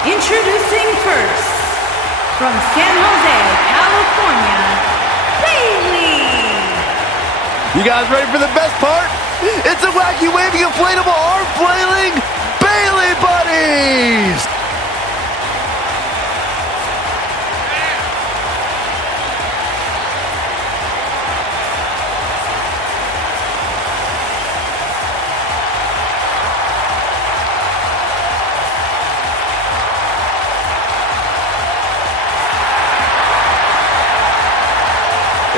Introducing first, from San Jose, California, Bayley. You guys ready for the best part? It's a wacky waving inflatable arm flailing Bayley buddies!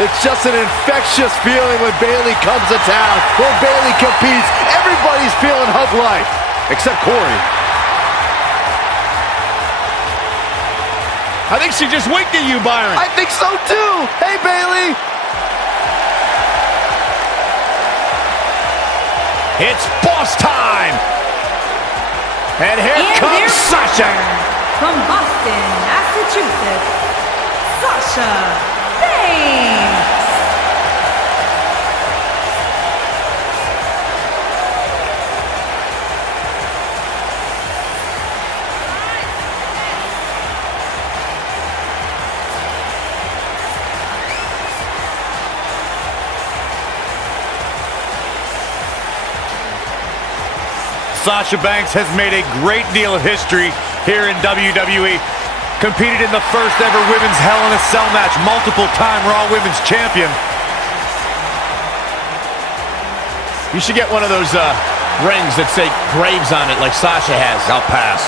It's just an infectious feeling when Bayley comes to town. When Bayley competes, everybody's feeling hug life, except Corey. I think she just winked at you, Byron. I think so too. Hey, Bayley. It's boss time. And here comes Sasha. From Boston, Massachusetts, Sasha Banks. Sasha Banks has made a great deal of history here in WWE. Competed in the first ever women's Hell in a Cell match, multiple-time Raw Women's Champion. You should get one of those rings that say Graves on it like Sasha has. I'll pass.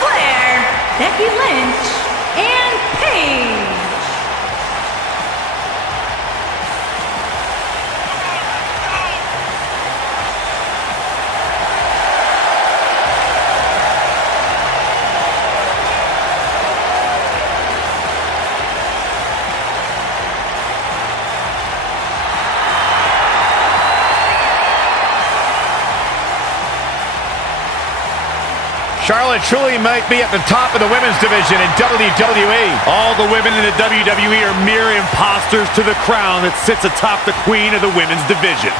Flair, Becky Lynch, and Paige. Charlotte truly might be at the top of the women's division in WWE. All the women in the WWE are mere imposters to the crown that sits atop the queen of the women's division.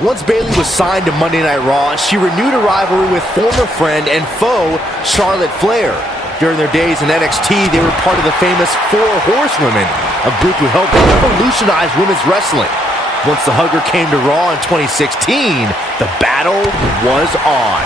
Once Bayley was signed to Monday Night Raw, she renewed a rivalry with former friend and foe Charlotte Flair. During their days in NXT, they were part of the famous Four Horsewomen, a group who helped revolutionize women's wrestling. Once the Hugger came to Raw in 2016, the battle was on.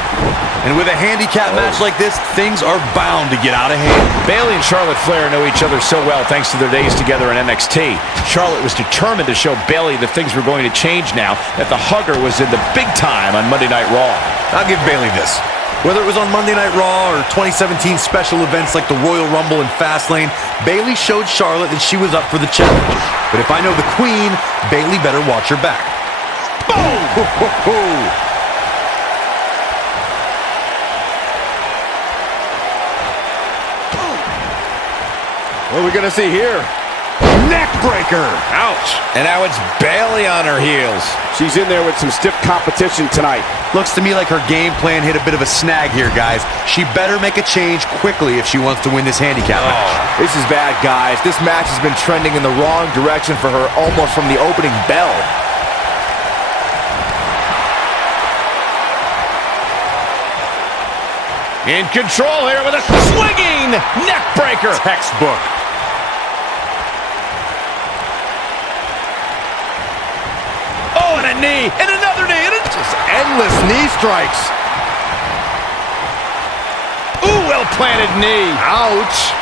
And with a handicap match like this, things are bound to get out of hand. Bayley and Charlotte Flair know each other so well thanks to their days together in NXT. Charlotte was determined to show Bayley that things were going to change now that the Hugger was in the big time on Monday Night Raw. I'll give Bayley this. Whether it was on Monday Night Raw or 2017 special events like the Royal Rumble and Fastlane, Bayley showed Charlotte that she was up for the challenge. But if I know the Queen, Bayley better watch her back. Boom! Ho, ho, ho. What are we going to see here? Neckbreaker! Ouch! And now it's Bayley on her heels. She's in there with some stiff competition tonight. Looks to me like her game plan hit a bit of a snag here, guys. She better make a change quickly if she wants to win this handicap match. This is bad, guys. This match has been trending in the wrong direction for her almost from the opening bell. In control here with a swinging neckbreaker. Textbook. Oh, and a knee, and another knee, and Just endless knee strikes. Ooh, well-planted knee. Ouch.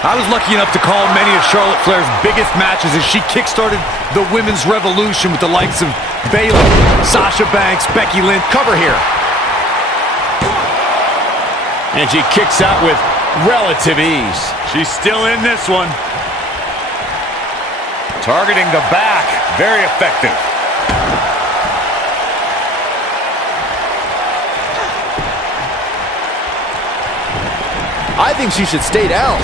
I was lucky enough to call many of Charlotte Flair's biggest matches as she kickstarted the women's revolution with the likes of Bayley, Sasha Banks, Becky Lynch. Cover here. And she kicks out with relative ease. She's still in this one. Targeting the back. Very effective. I think she should stay down.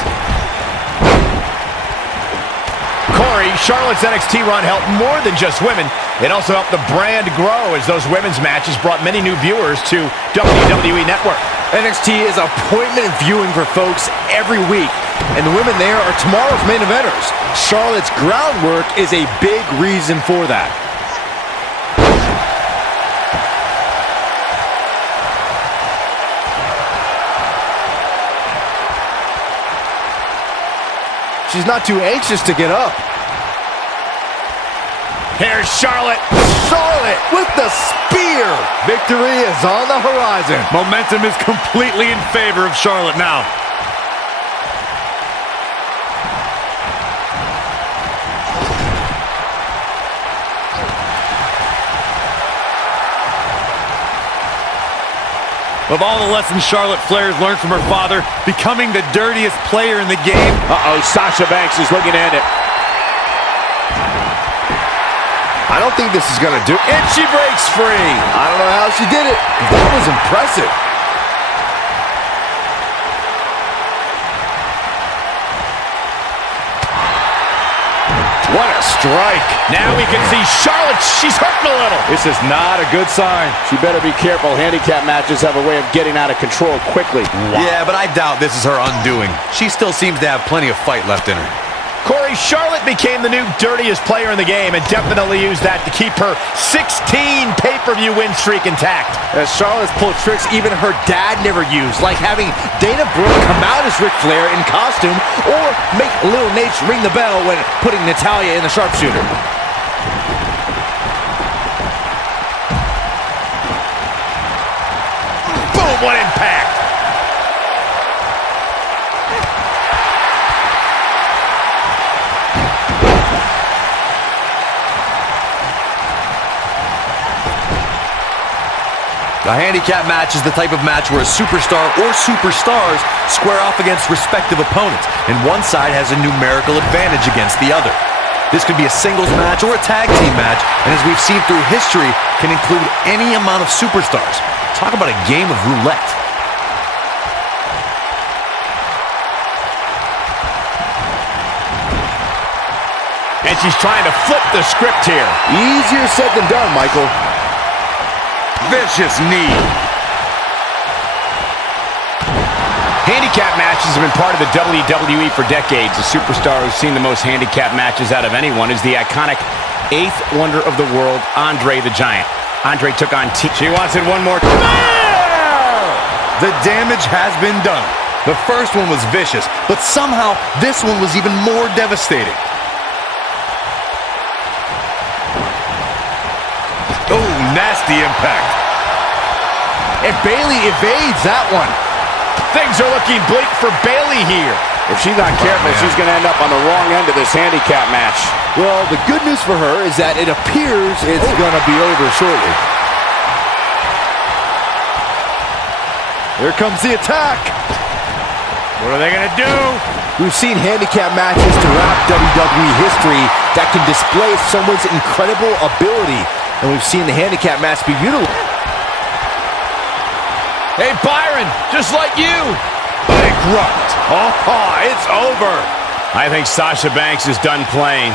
Corey, Charlotte's NXT run helped more than just women. It also helped the brand grow as those women's matches brought many new viewers to WWE Network. NXT is appointment viewing for folks every week, and the women there are tomorrow's main eventers. Charlotte's groundwork is a big reason for that. She's not too anxious to get up. Here's Charlotte. Charlotte with the spear. Victory is on the horizon. Momentum is completely in favor of Charlotte now. Of all the lessons Charlotte Flair has learned from her father, becoming the dirtiest player in the game. Uh-oh, Sasha Banks is looking at it. I don't think this is going to do it. And she breaks free. I don't know how she did it. That was impressive. What a strike. Now we can see Charlotte. She's hurting a little. This is not a good sign. She better be careful. Handicap matches have a way of getting out of control quickly. Wow. Yeah, but I doubt this is her undoing. She still seems to have plenty of fight left in her. Corey, Charlotte became the new dirtiest player in the game and definitely used that to keep her 16 pay-per-view win streak intact. As Charlotte's pulled tricks even her dad never used, like having Dana Brooke come out as Ric Flair in costume or make Lil Nate ring the bell when putting Natalya in the sharpshooter. Boom, what impact. A handicap match is the type of match where a superstar or superstars square off against respective opponents, and one side has a numerical advantage against the other. This could be a singles match or a tag team match, and as we've seen through history, can include any amount of superstars. Talk about a game of roulette. And she's trying to flip the script here. Easier said than done, Michael. Vicious knee. Handicap matches have been part of the WWE for decades. The superstar who's seen the most handicap matches out of anyone is the iconic eighth wonder of the world, Andre the Giant. Andre took on She wants it one more time. The damage has been done. The first one was vicious, but somehow this one was even more devastating. Oh, nasty impact. And Bayley evades that one. Things are looking bleak for Bayley here. If she's not careful, she's going to end up on the wrong end of this handicap match. Well, the good news for her is that it appears it's going to be over shortly. Here comes the attack. What are they going to do? We've seen handicap matches throughout WWE history that can display someone's incredible ability. And we've seen the handicap match be utilized. Hey, Byron, just like you. Bankrupt. Oh, it's over. I think Sasha Banks is done playing.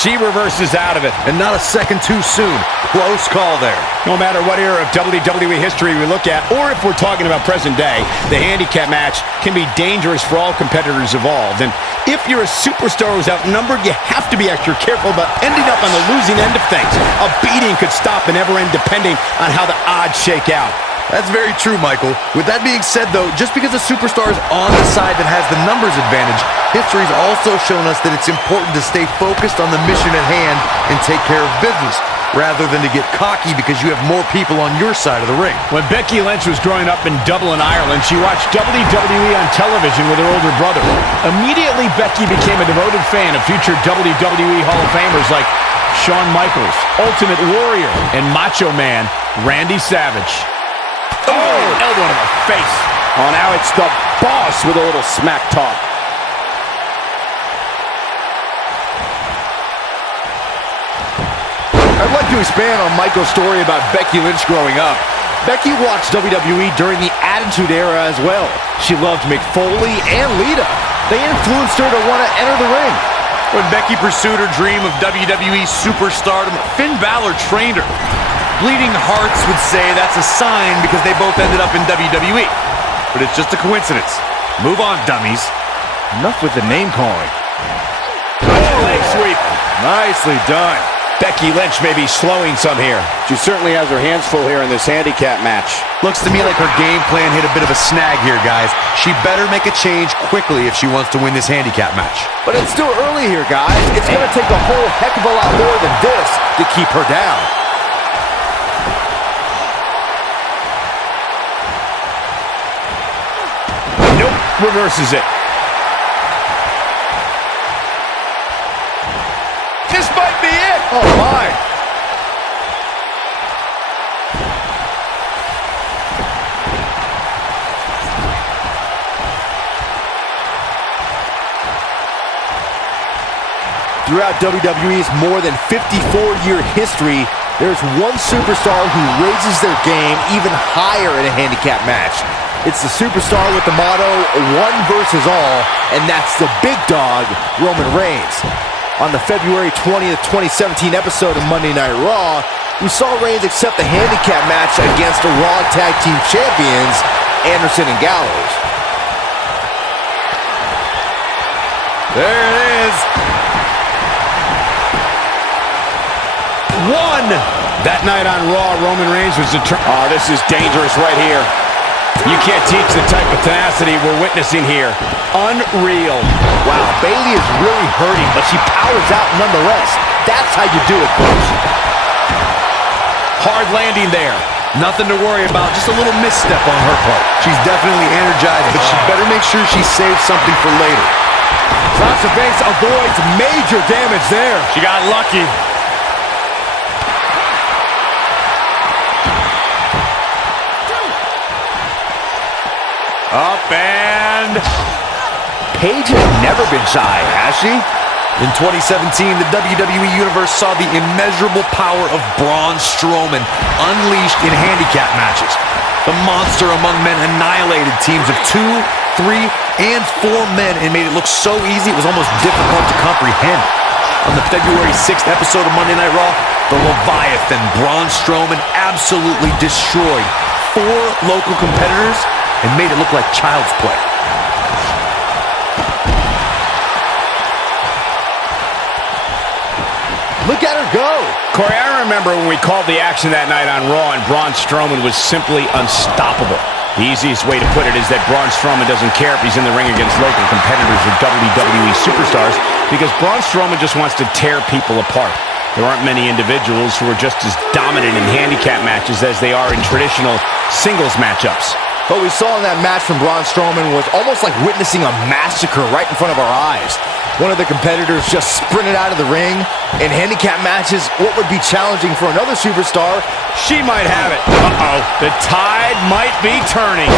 She reverses out of it. And not a second too soon. Close call there. No matter what era of WWE history we look at, or if we're talking about present day, the handicap match can be dangerous for all competitors involved. And if you're a superstar who's outnumbered, you have to be extra careful about ending up on the losing end of things. A beating could stop and never end depending on how the odds shake out. That's very true, Michael. With that being said, though, just because a superstar is on the side that has the numbers advantage, history's also shown us that it's important to stay focused on the mission at hand and take care of business, rather than to get cocky because you have more people on your side of the ring. When Becky Lynch was growing up in Dublin, Ireland, she watched WWE on television with her older brother. Immediately, Becky became a devoted fan of future WWE Hall of Famers like Shawn Michaels, Ultimate Warrior, and Macho Man Randy Savage. Oh, elbow to the face. Oh, now it's the boss with a little smack talk. I'd like to expand on Michael's story about Becky Lynch growing up. Becky watched WWE during the Attitude Era as well. She loved Mick Foley and Lita. They influenced her to want to enter the ring. When Becky pursued her dream of WWE superstardom, Finn Balor trained her. Bleeding hearts would say that's a sign because they both ended up in WWE. But it's just a coincidence. Move on, dummies. Enough with the name calling. Oh, leg sweep. Nicely done. Becky Lynch may be slowing some here. She certainly has her hands full here in this handicap match. Looks to me like her game plan hit a bit of a snag here, guys. She better make a change quickly if she wants to win this handicap match. But it's still early here, guys. It's going to take a whole heck of a lot more than this to keep her down. Nope, reverses it. This might be it. Oh, my. Throughout WWE's more than 54-year history, there's one superstar who raises their game even higher in a handicap match. It's the superstar with the motto, one versus all, and that's the big dog, Roman Reigns. On the February 20th, 2017 episode of Monday Night Raw, we saw Reigns accept the handicap match against the Raw Tag Team Champions, Anderson and Gallows. There it is. One. That night on Raw, Roman Reigns was determined. Oh, this is dangerous right here. You can't teach the type of tenacity we're witnessing here. Unreal. Wow, Bayley is really hurting, but she powers out nonetheless. That's how you do it, folks. Hard landing there. Nothing to worry about, just a little misstep on her part. She's definitely energized, but she better make sure she saves something for later. Sasha Banks avoids major damage there. She got lucky. Up and... Paige has never been shy, has she? In 2017, the WWE Universe saw the immeasurable power of Braun Strowman unleashed in handicap matches. The monster among men annihilated teams of 2, 3, and 4 men and made it look so easy it was almost difficult to comprehend. On the February 6th episode of Monday Night Raw, the Leviathan Braun Strowman absolutely destroyed 4 local competitors and made it look like child's play. Look at her go. Corey, I remember when we called the action that night on Raw and Braun Strowman was simply unstoppable. The easiest way to put it is that Braun Strowman doesn't care if he's in the ring against local competitors or WWE superstars because Braun Strowman just wants to tear people apart. There aren't many individuals who are just as dominant in handicap matches as they are in traditional singles matchups. What we saw in that match from Braun Strowman was almost like witnessing a massacre right in front of our eyes. One of the competitors just sprinted out of the ring. In handicap matches, what would be challenging for another superstar? She might have it. Uh-oh. The tide might be turning.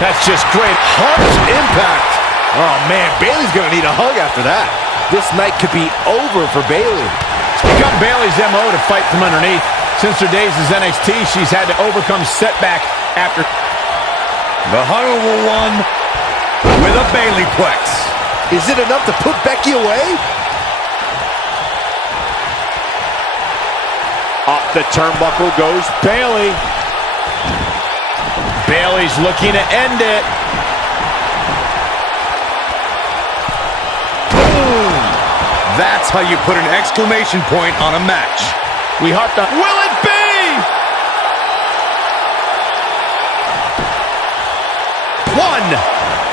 That's just great. Harsh impact. Oh, man, Bayley's going to need a hug after that. This night could be over for Bayley. It's become Bayley's MO to fight from underneath. Since her days as NXT, she's had to overcome setback after the Honorable One with a Bayleyplex. Is it enough to put Becky away? Up the turnbuckle goes Bayley. Bayley's looking to end it. Boom! That's how you put an exclamation point on a match. We harped on. Will it be?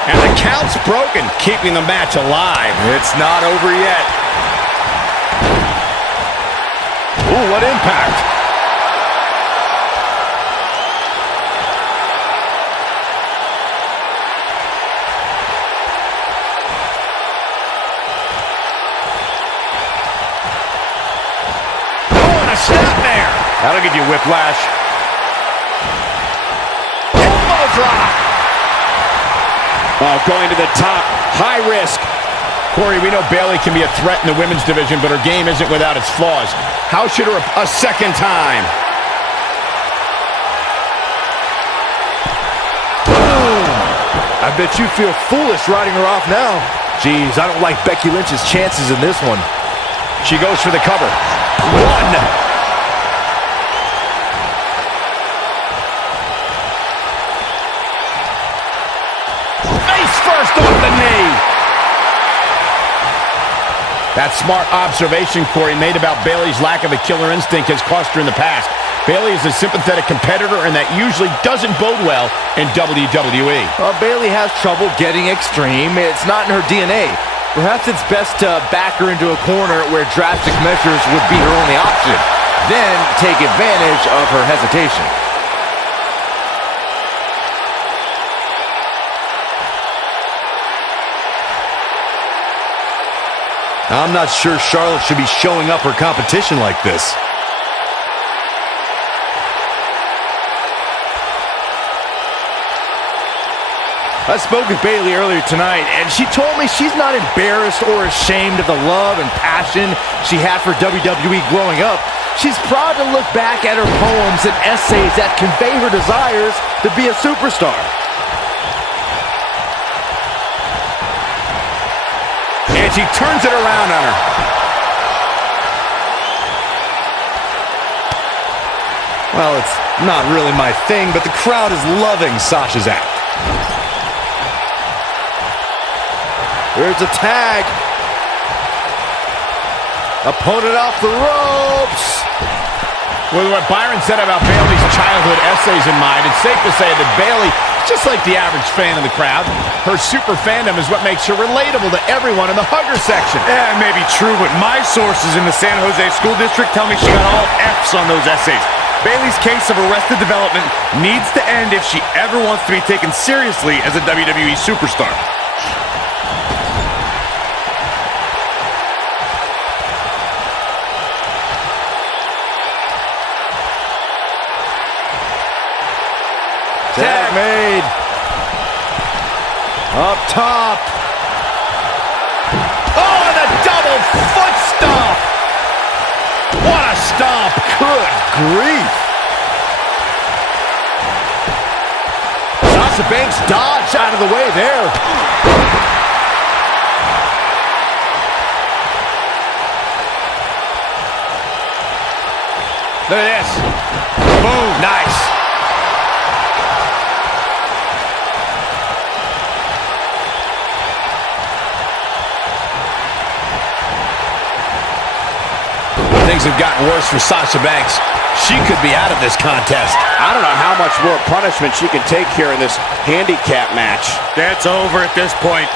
And the count's broken, keeping the match alive. It's not over yet. Ooh, what impact. Oh, and a snapmare. That'll give you whiplash. Elbow drop. Oh, going to the top. High risk. Corey, we know Bayley can be a threat in the women's division, but her game isn't without its flaws. How should her a second time? I bet you feel foolish writing her off now. Jeez, I don't like Becky Lynch's chances in this one. She goes for the cover. One. Face first off the knee. That smart observation Corey made about Bayley's lack of a killer instinct has cost her in the past. Bayley is a sympathetic competitor, and that usually doesn't bode well in WWE. Bayley has trouble getting extreme. It's not in her DNA. Perhaps it's best to back her into a corner where drastic measures would be her only option. Then take advantage of her hesitation. I'm not sure Charlotte should be showing up her competition like this. I spoke with Bayley earlier tonight, and she told me she's not embarrassed or ashamed of the love and passion she had for WWE growing up. She's proud to look back at her poems and essays that convey her desires to be a superstar. And she turns it around on her. Well, it's not really my thing, but the crowd is loving Sasha's act. Here's a tag. Opponent off the ropes. With what Byron said about Bayley's childhood essays in mind, it's safe to say that Bayley, just like the average fan of the crowd, her super fandom is what makes her relatable to everyone in the hugger section. Yeah, it may be true, but my sources in the San Jose School District tell me she got all F's on those essays. Bayley's case of arrested development needs to end if she ever wants to be taken seriously as a WWE superstar. Tag made. Up top. Oh, and a double foot stomp. What a stomp. Good grief. Sasha Banks dodged out of the way there. Look at this. Boom. Nice. Things have gotten worse for Sasha Banks. She could be out of this contest. I don't know how much more punishment she can take here in this handicap match. That's over at this point.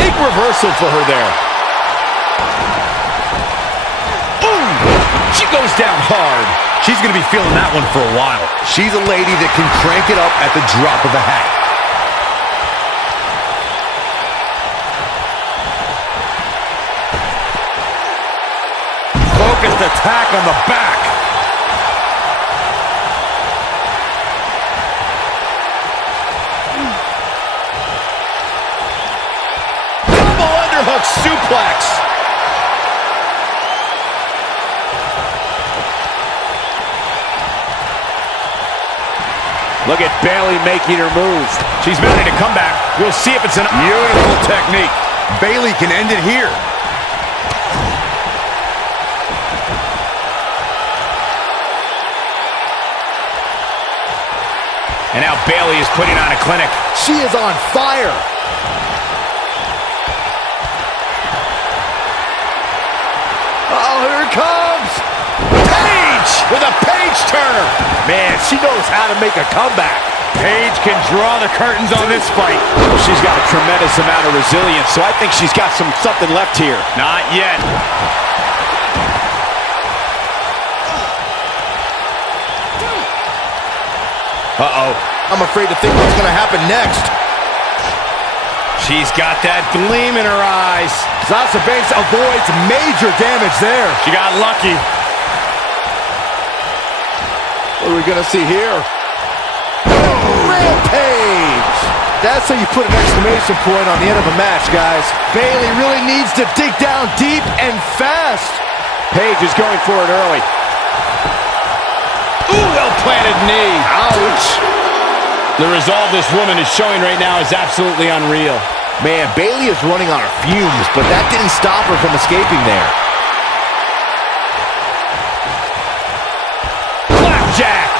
Big reversal for her there. Boom! She goes down hard. She's going to be feeling that one for a while. She's a lady that can crank it up at the drop of a hat. Focused attack on the back. Double underhook suplex. Look at Bayley making her move. She's mounting a comeback. We'll see if it's an Beautiful technique. Bayley can end it here. And now Bayley is putting on a clinic. She is on fire. Oh, here it comes. Paige with a Paige turner. Man, she knows how to make a comeback. Paige can draw the curtains on this fight. Well, she's got a tremendous amount of resilience, so I think she's got something left here. Not yet. Uh-oh. I'm afraid to think what's going to happen next. She's got that gleam in her eyes. Sasha Banks avoids major damage there. She got lucky. What are we going to see here? Rampage! That's how you put an exclamation point on the end of a match, guys. Bayley really needs to dig down deep and fast. Paige is going for it early. Ooh, well-planted knee. Ouch. The resolve this woman is showing right now is absolutely unreal. Man, Bayley is running on her fumes, but that didn't stop her from escaping there. Flapjack.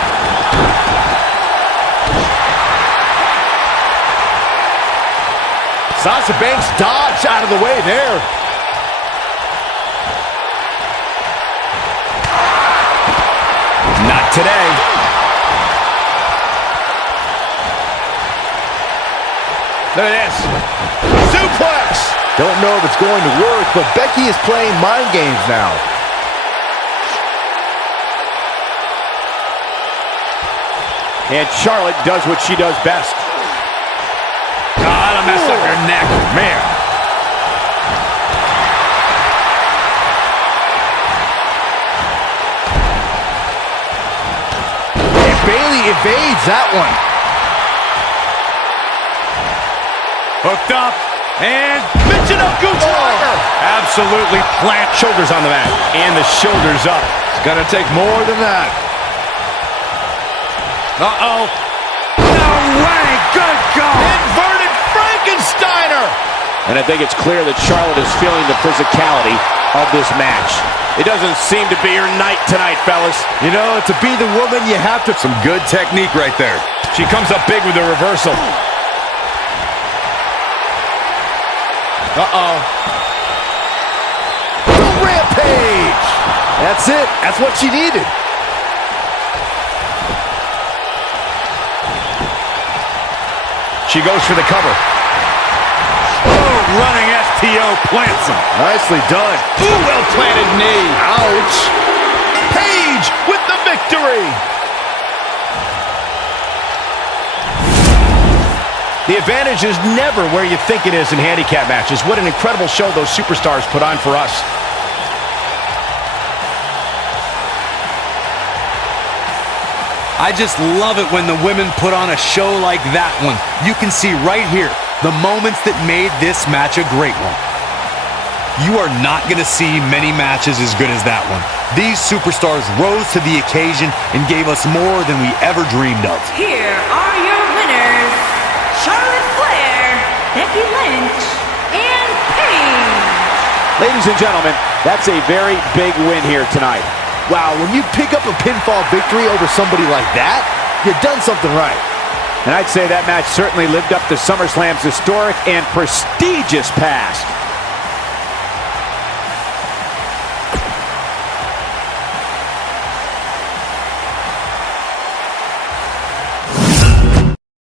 Sasha Banks dodged out of the way there. Not today. Look at this. Suplex! Don't know if it's going to work, but Becky is playing mind games now. And Charlotte does what she does best. Gotta mess up your neck. Man. And Bayley evades that one. Hooked up. And Michinoku driver. Absolutely plant. Shoulders on the mat. And the shoulders up. It's gonna take more than that. Uh-oh. No way. Good God. Inverted Frankensteiner! And I think it's clear that Charlotte is feeling the physicality of this match. It doesn't seem to be her night tonight, fellas. You know, to be the woman, you have to... Some good technique right there. She comes up big with the reversal. Uh-oh. The Rampage! That's it. That's what she needed. She goes for the cover. Oh, running STO plants him. Nicely done. Ooh, well-planted knee. Ouch. Paige with the victory. The advantage is never where you think it is in handicap matches. What an incredible show those superstars put on for us. I just love it when the women put on a show like that one. You can see right here the moments that made this match a great one. You are not going to see many matches as good as that one. These superstars rose to the occasion and gave us more than we ever dreamed of. Here are your winners, Charlotte Flair, Becky Lynch, and Paige. Ladies and gentlemen, that's a very big win here tonight. Wow, when you pick up a pinfall victory over somebody like that, you've done something right. And I'd say that match certainly lived up to SummerSlam's historic and prestigious past.